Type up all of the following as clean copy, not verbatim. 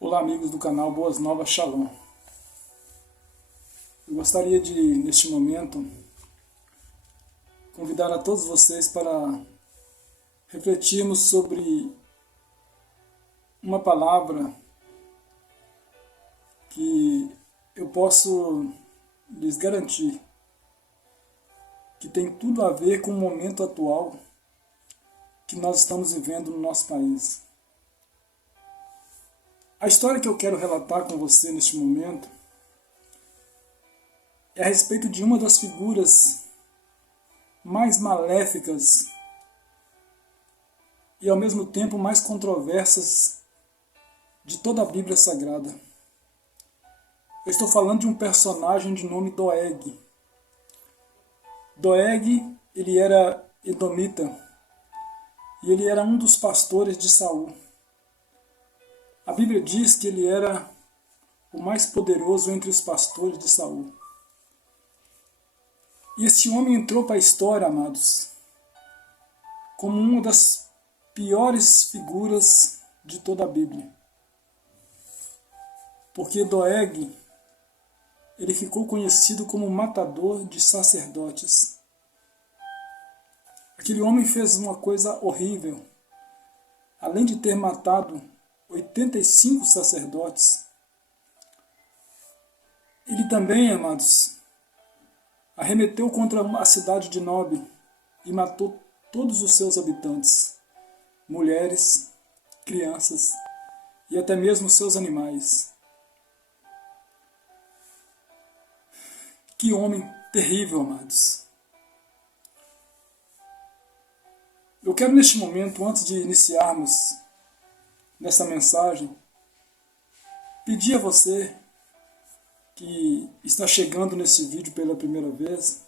Olá, amigos do canal Boas Novas Shalom. Eu gostaria de, neste momento, convidar a todos vocês para refletirmos sobre uma palavra que eu posso lhes garantir que tem tudo a ver com o momento atual que nós estamos vivendo no nosso país. A história que eu quero relatar com você neste momento é a respeito de uma das figuras mais maléficas e ao mesmo tempo mais controversas de toda a Bíblia Sagrada. Eu estou falando de um personagem de nome Doeg. Doeg, ele era edomita e ele era um dos pastores de Saul. A Bíblia diz que ele era o mais poderoso entre os pastores de Saul. E esse homem entrou para a história, amados, como uma das piores figuras de toda a Bíblia. Porque Doeg, ele ficou conhecido como matador de sacerdotes. Aquele homem fez uma coisa horrível. Além de ter matado 85 sacerdotes, ele também, amados, arremeteu contra a cidade de Nob e matou todos os seus habitantes, mulheres, crianças e até mesmo seus animais. Que homem terrível, amados. Eu quero neste momento, antes de iniciarmos nessa mensagem, pedir a você que está chegando nesse vídeo pela primeira vez,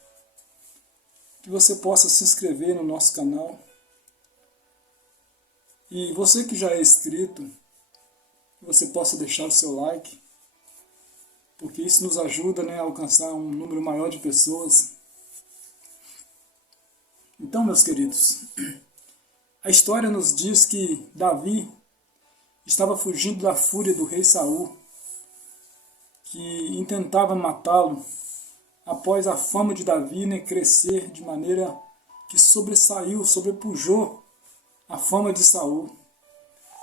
que você possa se inscrever no nosso canal. E você que já é inscrito, que você possa deixar o seu like, porque isso nos ajuda, a alcançar um número maior de pessoas. Então, meus queridos, a história nos diz que Davi estava fugindo da fúria do rei Saul, que intentava matá-lo após a fama de Davi crescer de maneira que sobrepujou a fama de Saul,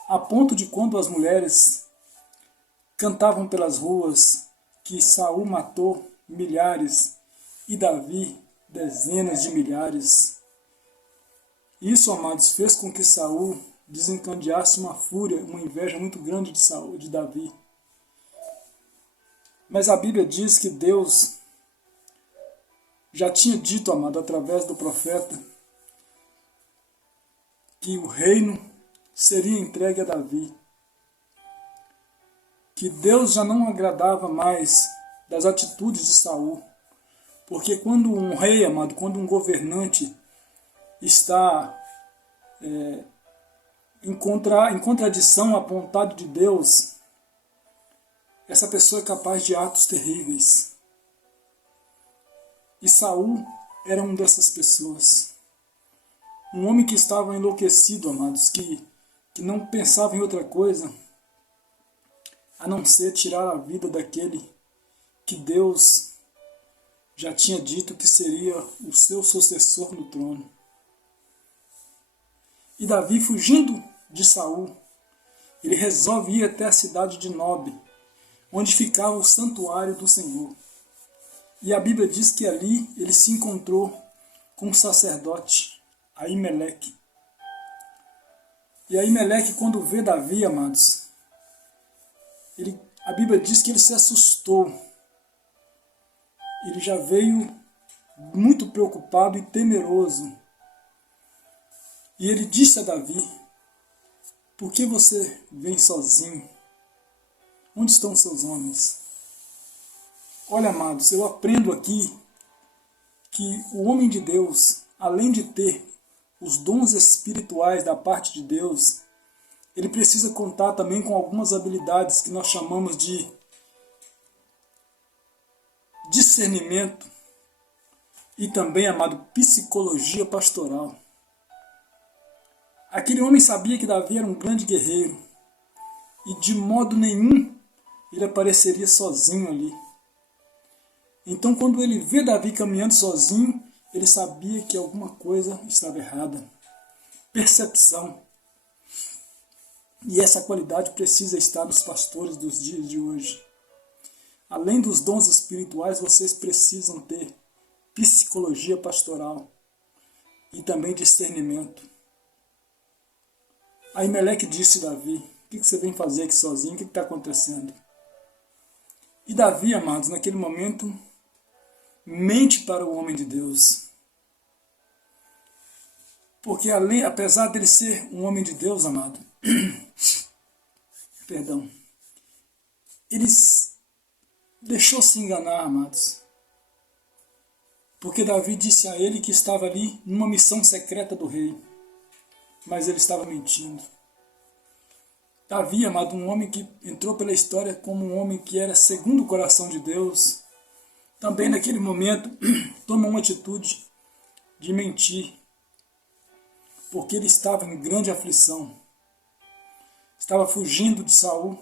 a ponto de quando as mulheres cantavam pelas ruas que Saul matou milhares e Davi dezenas de milhares. Isso, amados, fez com que Saul desencadeasse uma fúria, uma inveja muito grande de Davi. Mas a Bíblia diz que Deus já tinha dito, amado, através do profeta, que o reino seria entregue a Davi. Que Deus já não agradava mais das atitudes de Saul. Porque quando um rei, amado, quando um governante está em contradição à vontade de Deus, essa pessoa é capaz de atos terríveis. E Saul era uma dessas pessoas. Um homem que estava enlouquecido, amados, que não pensava em outra coisa a não ser tirar a vida daquele que Deus já tinha dito que seria o seu sucessor no trono. E Davi, fugindo de Saul, ele resolve ir até a cidade de Nob, onde ficava o santuário do Senhor. E a Bíblia diz que ali ele se encontrou com o sacerdote Aimeleque. E Aimeleque, quando vê Davi, amados, a Bíblia diz que ele se assustou. Ele já veio muito preocupado e temeroso. E ele disse a Davi: por que você vem sozinho? Onde estão seus homens? Olha, amados, eu aprendo aqui que o homem de Deus, além de ter os dons espirituais da parte de Deus, ele precisa contar também com algumas habilidades que nós chamamos de discernimento e também, amado, psicologia pastoral. Aquele homem sabia que Davi era um grande guerreiro e de modo nenhum ele apareceria sozinho ali. Então, quando ele vê Davi caminhando sozinho, ele sabia que alguma coisa estava errada. Percepção. E essa qualidade precisa estar nos pastores dos dias de hoje. Além dos dons espirituais, vocês precisam ter psicologia pastoral e também discernimento. Aimeleque disse a Davi: o que você vem fazer aqui sozinho? O que está acontecendo? E Davi, amados, naquele momento, mente para o homem de Deus. Porque apesar dele ser um homem de Deus, amado, perdão, ele deixou se enganar, amados. Porque Davi disse a ele que estava ali numa missão secreta do rei, mas ele estava mentindo. Davi, amado, um homem que entrou pela história como um homem que era segundo o coração de Deus, também naquele momento toma uma atitude de mentir, porque ele estava em grande aflição. Estava fugindo de Saul,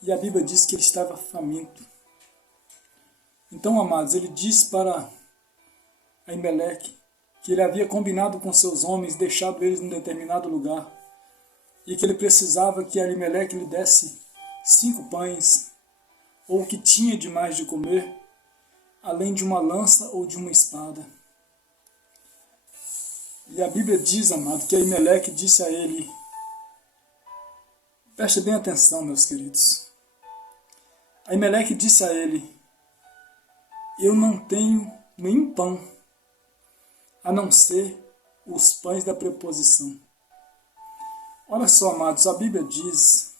e a Bíblia diz que ele estava faminto. Então, amados, ele diz para Aimeleque que ele havia combinado com seus homens, deixado eles em determinado lugar, e que ele precisava que Aimeleque lhe desse 5 pães, ou o que tinha de mais de comer, além de uma lança ou de uma espada. E a Bíblia diz, amado, que Aimeleque disse a ele, preste bem atenção, meus queridos, Aimeleque disse a ele: eu não tenho nenhum pão, a não ser os pães da preposição. Olha só, amados, a Bíblia diz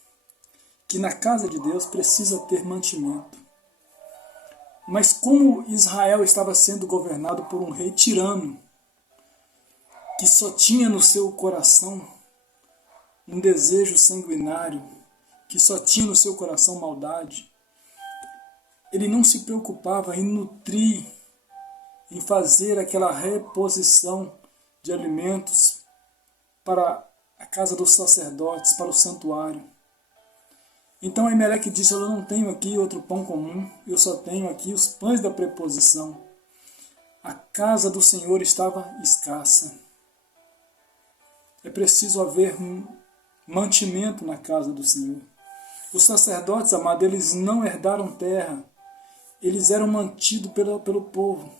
que na casa de Deus precisa ter mantimento. Mas como Israel estava sendo governado por um rei tirano, que só tinha no seu coração um desejo sanguinário, que só tinha no seu coração maldade, ele não se preocupava em nutrir, em fazer aquela reposição de alimentos para a casa dos sacerdotes, para o santuário. Então Aimeleque disse: eu não tenho aqui outro pão comum, eu só tenho aqui os pães da preposição. A casa do Senhor estava escassa. É preciso haver um mantimento na casa do Senhor. Os sacerdotes, amados, eles não herdaram terra, eles eram mantidos pelo povo.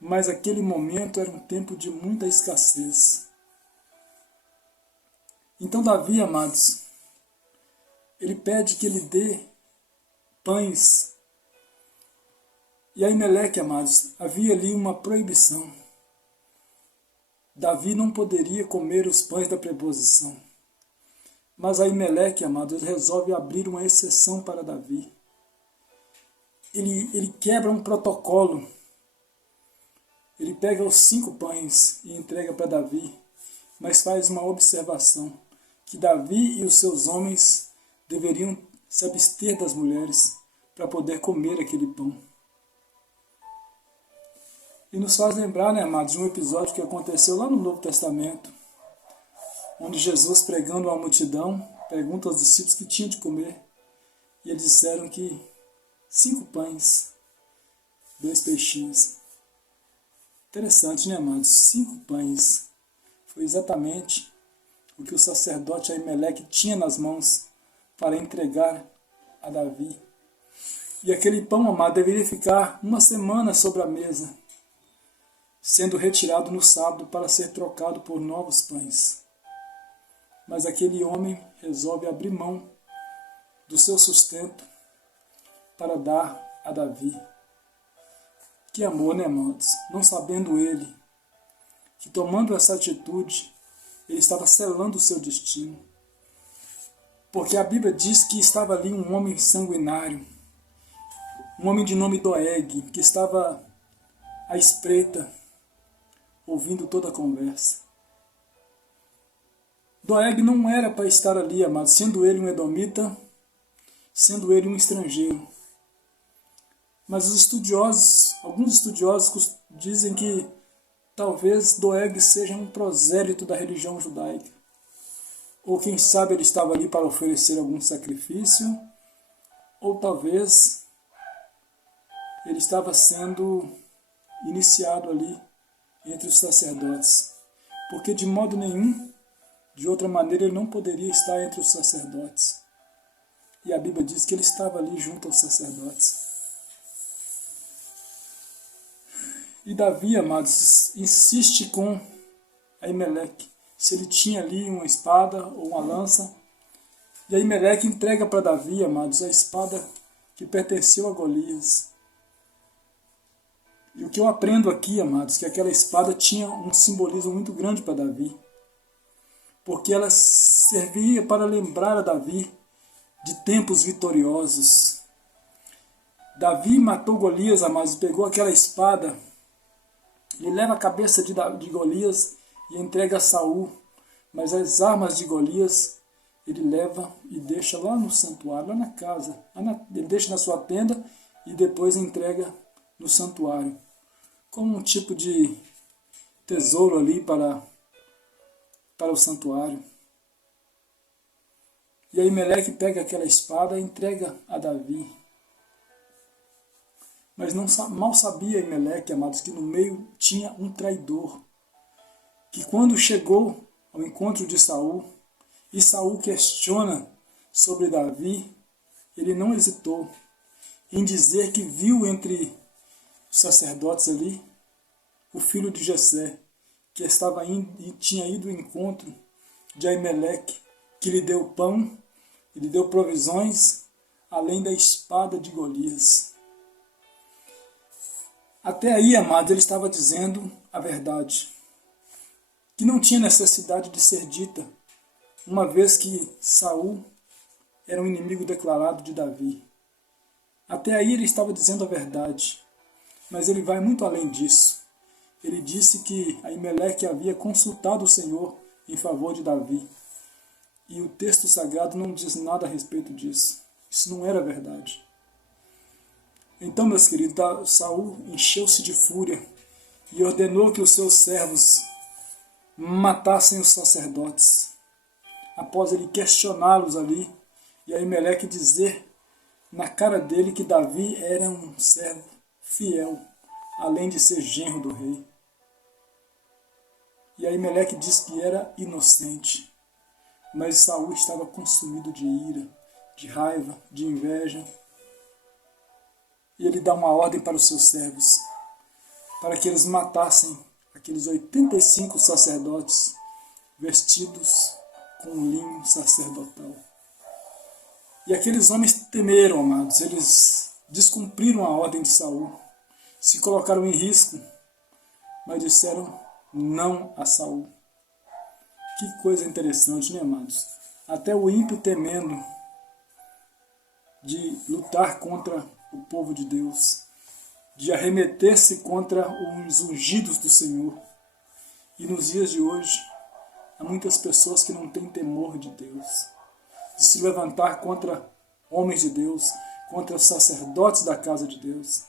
Mas aquele momento era um tempo de muita escassez. Então Davi, amados, ele pede que ele dê pães. E Aimeleque, amados, havia ali uma proibição. Davi não poderia comer os pães da preposição. Mas Aimeleque, amados, resolve abrir uma exceção para Davi. Ele quebra um protocolo. Ele pega os 5 pães e entrega para Davi, mas faz uma observação, que Davi e os seus homens deveriam se abster das mulheres para poder comer aquele pão. E nos faz lembrar, né, amados, de um episódio que aconteceu lá no Novo Testamento, onde Jesus, pregando a uma multidão, pergunta aos discípulos o que tinha de comer, e eles disseram que 5 pães, 2 peixinhos. Interessante, né, amados? 5 pães. Foi exatamente o que o sacerdote Aimeleque tinha nas mãos para entregar a Davi. E aquele pão, amado, deveria ficar 1 semana sobre a mesa, sendo retirado no sábado para ser trocado por novos pães. Mas aquele homem resolve abrir mão do seu sustento para dar a Davi. Que amor, né, amados? Não sabendo ele que, tomando essa atitude, ele estava selando o seu destino. Porque a Bíblia diz que estava ali um homem sanguinário, um homem de nome Doeg, que estava à espreita, ouvindo toda a conversa. Doeg não era para estar ali, amado, sendo ele um edomita, sendo ele um estrangeiro. Mas alguns estudiosos dizem que talvez Doeg seja um prosélito da religião judaica. ou quem sabe ele estava ali para oferecer algum sacrifício, ou talvez ele estava sendo iniciado ali entre os sacerdotes, porque de modo nenhum, de outra maneira, ele não poderia estar entre os sacerdotes. E a Bíblia diz que ele estava ali junto aos sacerdotes. E Davi, amados, insiste com Aimeleque, se ele tinha ali uma espada ou uma lança. E Aimeleque entrega para Davi, amados, a espada que pertenceu a Golias. E o que eu aprendo aqui, amados, que aquela espada tinha um simbolismo muito grande para Davi, porque ela servia para lembrar a Davi de tempos vitoriosos. Davi matou Golias, amados, pegou aquela espada, ele leva a cabeça de Golias e entrega a Saul, mas as armas de Golias ele leva e deixa lá no santuário, lá na casa. Ele deixa na sua tenda e depois entrega no santuário, como um tipo de tesouro ali para o santuário. E aí Meleque pega aquela espada e entrega a Davi. Mas mal sabia Meleque, amados, que no meio tinha um traidor, que quando chegou ao encontro de Saul, e Saul questiona sobre Davi, ele não hesitou em dizer que viu entre os sacerdotes ali o filho de Jessé, que estava indo e tinha ido ao encontro de Aimeleque, que lhe deu pão, e lhe deu provisões, além da espada de Golias. Até aí, amado, ele estava dizendo a verdade, que não tinha necessidade de ser dita, uma vez que Saul era um inimigo declarado de Davi. Até aí ele estava dizendo a verdade, mas ele vai muito além disso. Ele disse que Aimeleque havia consultado o Senhor em favor de Davi. E o texto sagrado não diz nada a respeito disso. Isso não era verdade. Então, meus queridos, Saul encheu-se de fúria e ordenou que os seus servos matassem os sacerdotes. Após ele questioná-los ali, e Aimeleque dizer na cara dele que Davi era um servo fiel, além de ser genro do rei. E Aimeleque diz que era inocente, mas Saul estava consumido de ira, de raiva, de inveja. E ele dá uma ordem para os seus servos, para que eles matassem aqueles 85 sacerdotes vestidos com linho sacerdotal. E aqueles homens temeram, amados, eles descumpriram a ordem de Saul, se colocaram em risco, mas disseram não a Saul. Que coisa interessante, né, amados? Até o ímpio temendo de lutar contra o povo de Deus, de arremeter-se contra os ungidos do Senhor. E nos dias de hoje, há muitas pessoas que não têm temor de Deus, de se levantar contra homens de Deus, contra sacerdotes da casa de Deus.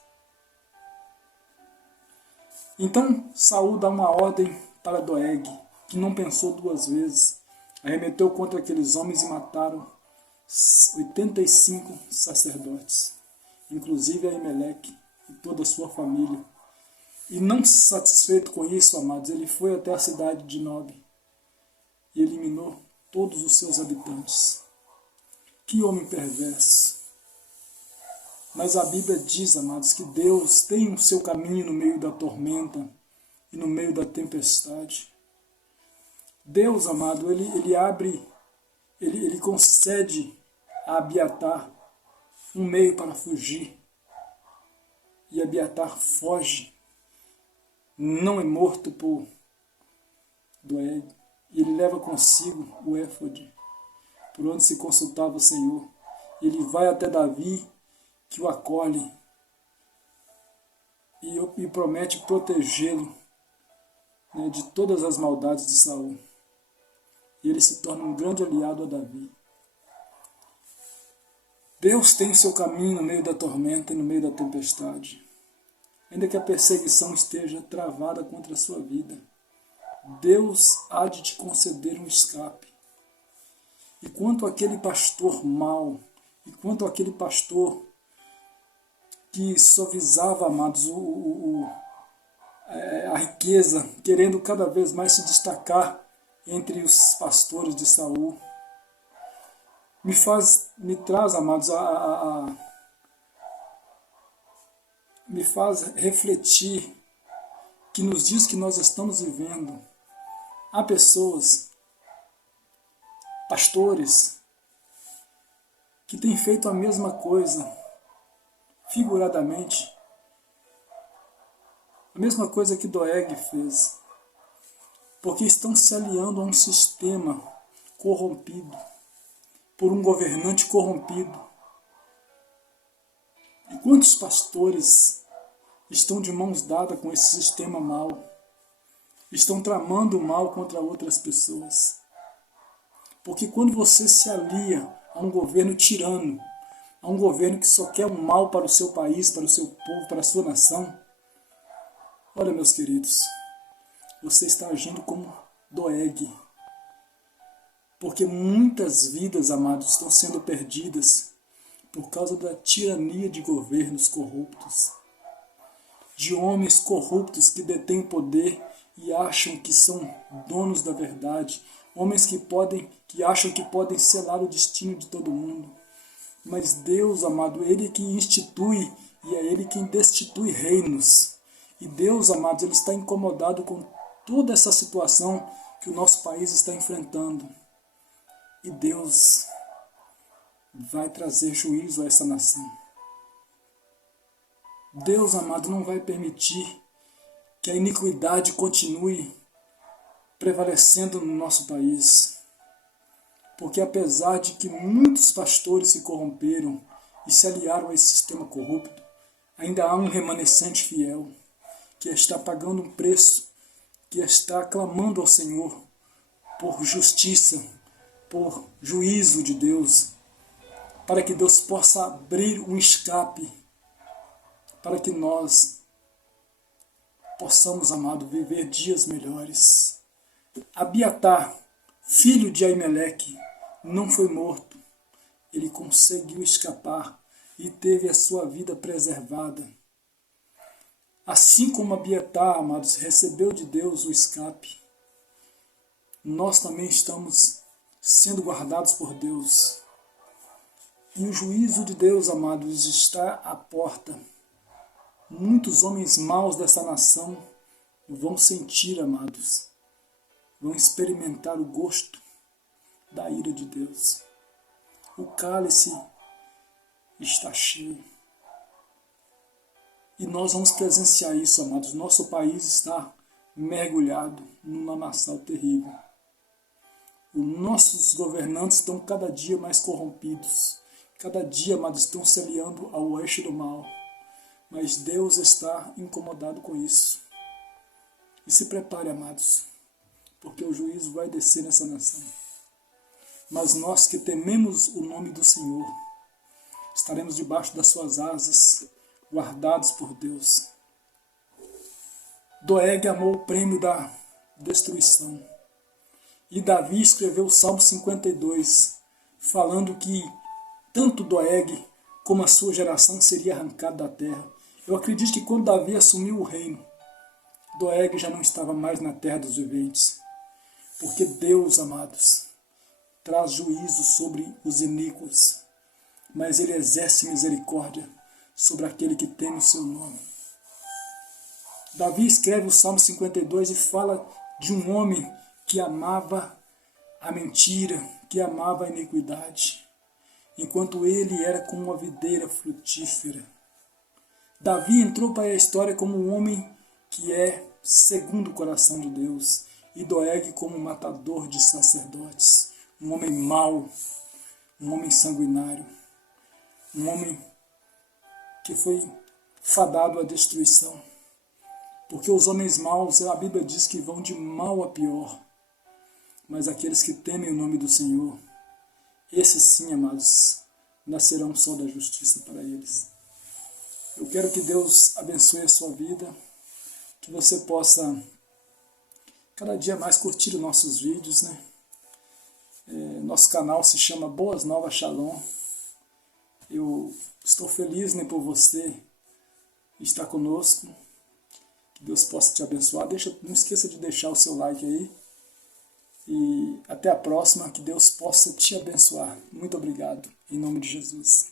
Então Saul dá uma ordem para Doeg, que não pensou duas vezes, arremeteu contra aqueles homens e mataram 85 sacerdotes, inclusive Aimeleque e toda a sua família. E não satisfeito com isso, amados, ele foi até a cidade de Nob e eliminou todos os seus habitantes. Que homem perverso! Mas a Bíblia diz, amados, que Deus tem o seu caminho no meio da tormenta e no meio da tempestade. Deus, amado, ele concede a Abiatar um meio para fugir. E Abiatar foge, não é morto por Doeg. E ele leva consigo o éfode, por onde se consultava o Senhor. Ele vai até Davi, que o acolhe e promete protegê-lo, né, de todas as maldades de Saul. E ele se torna um grande aliado a Davi. Deus tem seu caminho no meio da tormenta e no meio da tempestade. Ainda que a perseguição esteja travada contra a sua vida, Deus há de te conceder um escape. E quanto aquele pastor mau, e quanto aquele pastor que só visava, amados, a riqueza, querendo cada vez mais se destacar entre os pastores de Saul, me traz, amados, me faz refletir que nos dias que nós estamos vivendo, há pessoas, pastores, que têm feito a mesma coisa, figuradamente, a mesma coisa que Doeg fez, porque estão se aliando a um sistema corrompido, por um governante corrompido. E quantos pastores estão de mãos dadas com esse sistema mau, estão tramando o mal contra outras pessoas? Porque quando você se alia a um governo tirano, a um governo que só quer o mal para o seu país, para o seu povo, para a sua nação, olha, meus queridos, você está agindo como Doeg. Porque muitas vidas, amados, estão sendo perdidas por causa da tirania de governos corruptos, de homens corruptos que detêm poder e acham que são donos da verdade, homens que acham que podem selar o destino de todo mundo. Mas Deus, amado, Ele que institui e é Ele quem destitui reinos. E Deus, amados, Ele está incomodado com toda essa situação que o nosso país está enfrentando. E Deus vai trazer juízo a essa nação. Deus, amado, não vai permitir que a iniquidade continue prevalecendo no nosso país. Porque apesar de que muitos pastores se corromperam e se aliaram a esse sistema corrupto, ainda há um remanescente fiel que está pagando um preço, que está clamando ao Senhor por justiça, por juízo de Deus, para que Deus possa abrir um escape, para que nós possamos, amado, viver dias melhores. Abiatar, filho de Aimeleque, não foi morto. Ele conseguiu escapar e teve a sua vida preservada. Assim como Abiatar, amados, recebeu de Deus o escape, nós também estamos sendo guardados por Deus. E o juízo de Deus, amados, está à porta. Muitos homens maus dessa nação vão sentir, amados, vão experimentar o gosto da ira de Deus. O cálice está cheio. E nós vamos presenciar isso, amados. Nosso país está mergulhado num lamaçal terrível. Os nossos governantes estão cada dia mais corrompidos. Cada dia, amados, estão se aliando ao eixo do mal. Mas Deus está incomodado com isso. E se prepare, amados, porque o juízo vai descer nessa nação. Mas nós que tememos o nome do Senhor, estaremos debaixo das suas asas, guardados por Deus. Doeg amou o prêmio da destruição. E Davi escreveu o Salmo 52, falando que tanto Doeg como a sua geração seria arrancado da terra. Eu acredito que quando Davi assumiu o reino, Doeg já não estava mais na terra dos viventes. Porque Deus, amados, traz juízo sobre os iníquos, mas Ele exerce misericórdia sobre aquele que teme o seu nome. Davi escreve o Salmo 52 e fala de um homem que amava a mentira, que amava a iniquidade, enquanto ele era como uma videira frutífera. Davi entrou para a história como um homem que é segundo o coração de Deus, e Doeg como um matador de sacerdotes, um homem mau, um homem sanguinário, um homem que foi fadado à destruição. Porque os homens maus, a Bíblia diz que vão de mal a pior, mas aqueles que temem o nome do Senhor, esses sim, amados, nascerão só da justiça para eles. Eu quero que Deus abençoe a sua vida, que você possa cada dia mais curtir os nossos vídeos, né? Nosso canal se chama Boas Novas Shalom. Eu estou feliz, né, por você estar conosco. Que Deus possa te abençoar. Não esqueça de deixar o seu like aí. E até a próxima. Que Deus possa te abençoar. Muito obrigado. Em nome de Jesus.